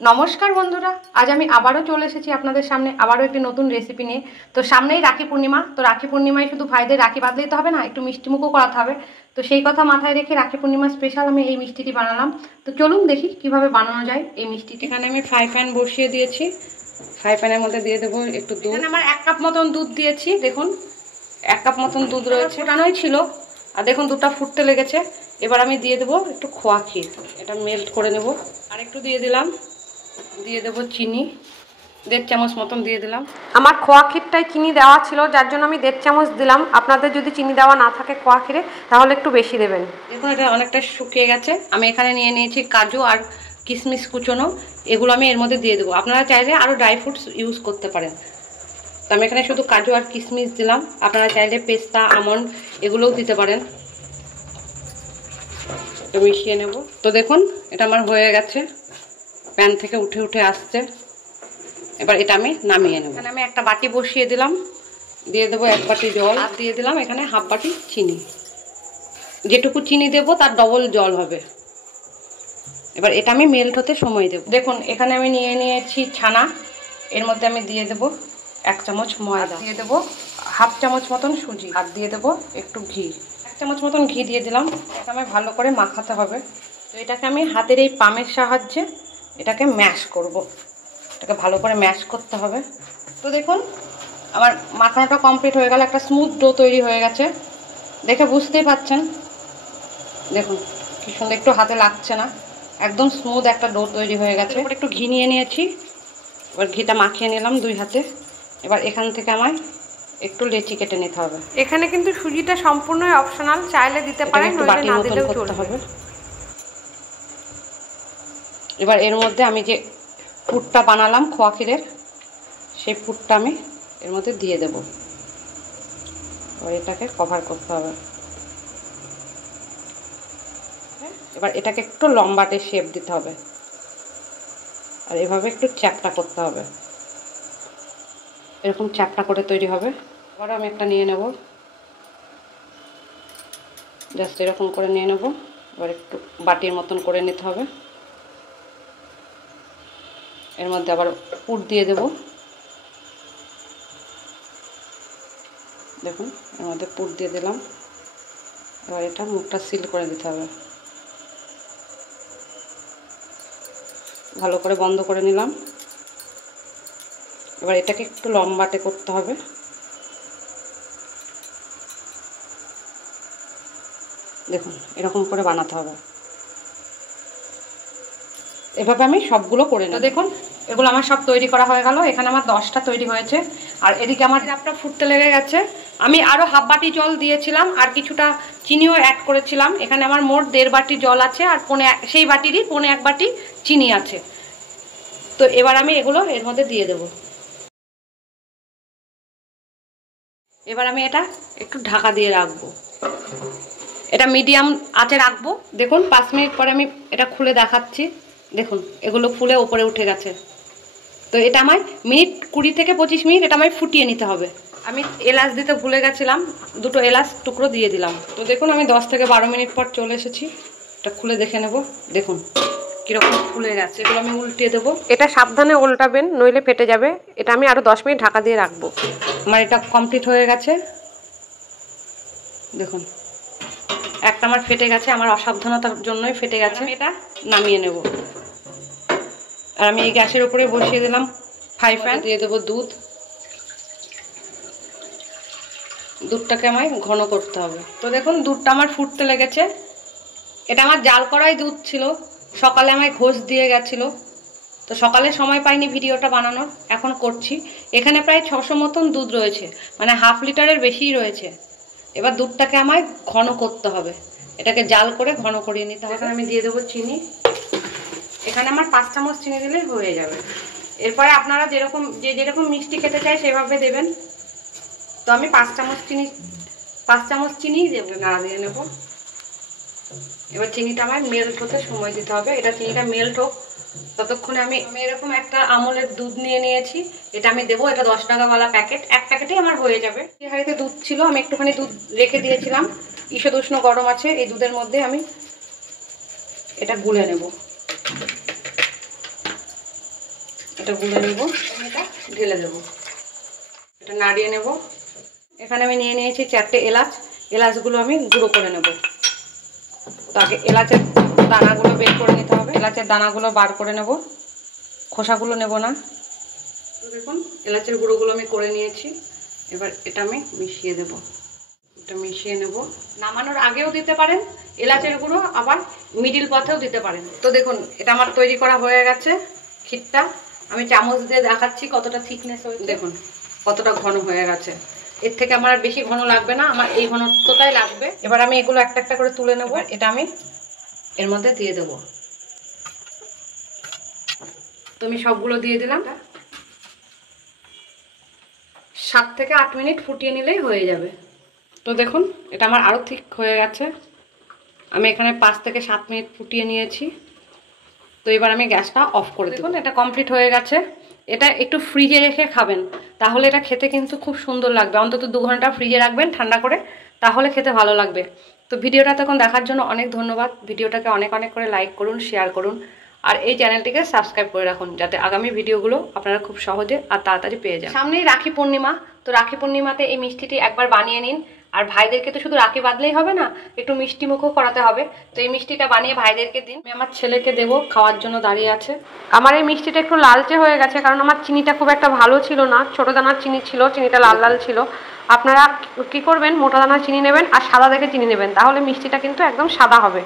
নমস্কার বন্ধুরা, আজ আমি আবারও চলে এসেছি আপনাদের সামনে আবারও একটি নতুন রেসিপি নিয়ে। তো সামনেই রাখি পূর্ণিমা, তো রাখি পূর্ণিমায় শুধু ভাইদের রাখি বাঁধলেই তো হবে না, একটু মিষ্টিমুখও করাতে হবে। তো সেই কথা মাথায় রেখে রাখি পূর্ণিমা স্পেশাল আমি এই মিষ্টিটি বানালাম। তো চলুন দেখি কিভাবে বানানো যায় এই মিষ্টিটি। এখানে আমি ফ্রাই প্যান বসিয়ে দিয়েছি, ফ্রাই প্যানের মধ্যে দিয়ে দেবো একটু দুধ। এখানে আমার 1 কাপ মতন দুধ দিয়েছি, দেখুন 1 কাপ মতন দুধ রয়েছে, ফোটানোই ছিল। আর দেখুন দুধটা ফুটতে লেগেছে। এবার আমি দিয়ে দেবো একটু খোয়া ক্ষীর, এটা মেল্ট করে নেব। আর একটু দিয়ে দিলাম, দিয়ে দেবো চিনি, 1.5 চামচ মতন দিয়ে দিলাম। আমার খোয়া ক্ষীরটাই চিনি দেওয়া ছিল, যার জন্য আমি 1.5 চামচ দিলাম। আপনাদের যদি চিনি দেওয়া না থাকে খোয়া ক্ষীরে, তাহলে একটু বেশি দেবেন। দেখুন এটা অনেকটা শুকিয়ে গেছে। আমি এখানে নিয়ে নিয়েছি কাজু আর কিশমিশ কুচোনো, এগুলো আমি এর মধ্যে দিয়ে দেবো। আপনারা চাইলে আরও ড্রাই ফ্রুটস ইউজ করতে পারেন। তো আমি এখানে শুধু কাজু আর কিশমিশ দিলাম, আপনারা চাইলে পেস্তা আমন্ড এগুলোও দিতে পারেন। মিশিয়ে নেব। তো দেখুন এটা আমার হয়ে গেছে, প্যান থেকে উঠে উঠে আসছে। এবার এটা আমি নামিয়ে নেব। এখানে আমি একটা বাটি বসিয়ে দিলাম, দিয়ে দেবো 1 বাটি জল, আর দিয়ে দিলাম এখানে 1/2 বাটি চিনি। যেটুকু চিনি দেবো তার ডবল জল হবে। এবার এটা আমি মেল্ট হতে সময় দেব। দেখুন এখানে আমি নিয়ে নিয়েছি ছানা, এর মধ্যে আমি দিয়ে দেবো 1 চামচ ময়দা, দিয়ে দেবো 1/2 চামচ মতন সুজি, আর দিয়ে দেবো একটু ঘি। 1 চামচ মতন ঘি দিয়ে দিলাম। এটা আমি ভালো করে মাখাতে হবে। তো এটাকে আমি হাতের এই পামের সাহায্যে এটাকে ম্যাশ করব। এটাকে ভালো করে ম্যাশ করতে হবে। তো দেখুন আমার মাখানোটা কমপ্লিট হয়ে গেল, একটা স্মুথ ডো তৈরি হয়ে গেছে। দেখে বুঝতেই পাচ্ছেন, দেখুন কি সুন্দর, একটু হাতে লাগছে না, একদম স্মুথ একটা ডো তৈরি হয়ে গেছে। এবার একটু ঘি নিয়ে নিয়েছি, এবার ঘিটা মাখিয়ে নিলাম 2 হাতে। এবার এখান থেকে আমার একটু লেচি কেটে নিতে হবে। এখানে কিন্তু সুজিটা সম্পূর্ণই অপশনাল, চাইলে দিতে পারেন, নইলে না দিলেও চলবে। এবার এর মধ্যে আমি যে পুরটা বানালাম খোয়া ক্ষীরের, সেই পুরটা আমি এর মধ্যে দিয়ে দেব। এবার এটাকে কভার করতে হবে। এবার এটাকে একটু লম্বাটে শেপ দিতে হবে, আর এভাবে একটু চ্যাপটা করতে হবে। এরকম চ্যাপটা করে তৈরি হবে। এবার আমি একটা নিয়ে নেব, জাস্ট এরকম করে নিয়ে নেব। এবার একটু বাটির মতন করে নিতে হবে। এর মধ্যে আবার পুর দিয়ে দেব। দেখুন এর মধ্যে পুর দিয়ে দিলাম। এবার এটা মুখটা সিল করে দিতে হবে, ভালো করে বন্ধ করে নিলাম। এবার এটাকে একটু লম্বাটে করতে হবে। দেখুন এরকম করে বানাতে হবে। এভাবে আমি সবগুলো করে নেব। দেখুন এগুলো আমার সব তৈরি করা হয়ে গেল। এখানে আমার 10টা তৈরি হয়েছে, আর এদিকে আমার চাপটা ফুটতে লেগে গেছে। আমি আরও 1/2 বাটি জল দিয়েছিলাম, আর কিছুটা চিনিও অ্যাড করেছিলাম। এখানে আমার মোট 1.5 বাটি জল আছে, আর সেই বাটিরই 1/4 বাটি চিনি আছে। তো এবার আমি এগুলো এর মধ্যে দিয়ে দেব। এবার আমি এটা একটু ঢাকা দিয়ে রাখবো, এটা মিডিয়াম আঁচে রাখবো। দেখুন 5 মিনিট পরে আমি এটা খুলে দেখাচ্ছি। দেখুন এগুলো ফুলে ওপরে উঠে গেছে। তো এটা আমার মিনিট 20 থেকে 25 মিনিট এটা আমায় ফুটিয়ে নিতে হবে। আমি এলাচ দিতে ভুলে গেছিলাম, 2টো এলাচ টুকরো দিয়ে দিলাম। তো দেখুন আমি 10 থেকে 12 মিনিট পর চলে এসেছি। এটা খুলে দেখে নেব। দেখুন কীরকম ফুলে গেছে। এগুলো আমি উল্টিয়ে দেবো। এটা সাবধানে উল্টাবেন, নইলে ফেটে যাবে। এটা আমি আরও 10 মিনিট ঢাকা দিয়ে রাখবো। আমার এটা কমপ্লিট হয়ে গেছে। দেখুন একটা আমার ফেটে গেছে, আমার অসাবধানতার জন্যই ফেটে গেছে। আমি এটা নামিয়ে নেব। আর আমি এই গ্যাসের উপরে বসিয়ে দিলাম ফ্রাই প্যান, দিয়ে দেবো দুধ। দুধটাকে আমায় ঘন করতে হবে। তো দেখুন দুধটা আমার ফুটতে লেগেছে। এটা আমার জাল করাই দুধ ছিল, সকালে আমায় ঘোষ দিয়ে গেছিলো। তো সকালে সময় পাইনি ভিডিওটা বানানোর, এখন করছি। এখানে প্রায় 600 মতন দুধ রয়েছে, মানে 1/2 লিটারের বেশিই রয়েছে। এবার দুধটাকে আমায় ঘন করতে হবে, এটাকে জাল করে ঘন করিয়ে নিতে হবে। এখানে আমি দিয়ে দেবো চিনি। এখানে আমার 5 চামচ চিনি দিলেই হয়ে যাবে। এরপরে আপনারা যেরকম মিষ্টি খেতে চায় সেভাবে দেবেন। তো আমি 5 চামচ চিনি দেবো, নাড়া দিয়ে নেব। এবার চিনিটা আমার মেল্ট হতে সময় দিতে হবে। এটা চিনিটা মেল্ট হোক ততক্ষণে আমি এরকম একটা আমলের দুধ নিয়ে নিয়েছি, এটা আমি দেবো। এটা 10 টাকাওয়ালা প্যাকেট, 1 প্যাকেটেই আমার হয়ে যাবে। এই হাঁড়িতে দুধ ছিল, আমি একটুখানি দুধ রেখে দিয়েছিলাম। ঈষৎ উষ্ণ গরম আছে, এই দুধের মধ্যে আমি এটা গুলে নেব। এটা গুলে নেব, এটা ঢেলে দেবো, এটা নাড়িয়ে নেব। এখানে আমি নিয়ে নিয়েছি 4টে এলাচ, এলাচগুলো আমি গুঁড়ো করে নেব। তো আগে এলাচের দানাগুলো বের করে নিতে হবে, এলাচের দানাগুলো বার করে নেব, খোসাগুলো নেব না। তো দেখুন এলাচের গুঁড়োগুলো আমি করে নিয়েছি, এবার এটা আমি মিশিয়ে দেব। এটা মিশিয়ে নেব, নামানোর আগেও দিতে পারেন এলাচের গুঁড়ো, আবার মিডিল পথেও দিতে পারেন। তো দেখুন এটা আমার তৈরি করা হয়ে গেছে ক্ষীরটা। আমি চামচ দিয়ে দেখাচ্ছি কতটা থিকনেস হয়েছে, দেখুন কতটা ঘন হয়ে গেছে। এর থেকে আমার আর বেশি ঘন লাগবে না, আমার এই ঘনত্বটাই লাগবে। এবার আমি এগুলো একটা একটা করে তুলে নেব, এটা আমি এর মধ্যে দিয়ে দেব। তো আমি সবগুলো দিয়ে দিলাম, 7 থেকে 8 মিনিট ফুটিয়ে নিলেই হয়ে যাবে। তো দেখুন এটা আমার আরও ঠিক হয়ে গেছে, আমি এখানে 5 থেকে 7 মিনিট ফুটিয়ে নিয়েছি। তো এবার আমি গ্যাসটা অফ করে দেখুন এটা কমপ্লিট হয়ে গেছে। এটা একটু ফ্রিজে রেখে খাবেন, তাহলে এটা খেতে কিন্তু খুব সুন্দর লাগবে। অন্তত 2 ঘন্টা ফ্রিজে রাখবেন ঠান্ডা করে, তাহলে খেতে ভালো লাগবে। তো ভিডিওটা তখন দেখার জন্য অনেক ধন্যবাদ। ভিডিওটাকে অনেক অনেক করে লাইক করুন, শেয়ার করুন, আর এই চ্যানেলটিকে সাবস্ক্রাইব করে রাখুন, যাতে আগামী ভিডিওগুলো আপনারা খুব সহজে আর তাড়াতাড়ি পেয়ে যান। সামনেই রাখি পূর্ণিমা, তো রাখি পূর্ণিমাতে এই মিষ্টিটি একবার বানিয়ে নিন। আর ভাইদেরকে তো শুধু রাখি বাঁধলেই হবে না, একটু মিষ্টি মুখও করাতে হবে। তো এই মিষ্টিটা বানিয়ে ভাইদেরকে দিন। আমি আমার ছেলেকে দেবো, খাওয়ার জন্য দাঁড়িয়ে আছে। আমার এই মিষ্টিটা একটু লালচে হয়ে গেছে, কারণ আমার চিনিটা খুব একটা ভালো ছিল না, ছোটো দানার চিনি ছিল, চিনিটা লাল লাল ছিল। আপনারা কি করবেন, মোটা দানার চিনি নেবেন আর সাদা দেখে চিনি নেবেন, তাহলে মিষ্টিটা কিন্তু একদম সাদা হবে।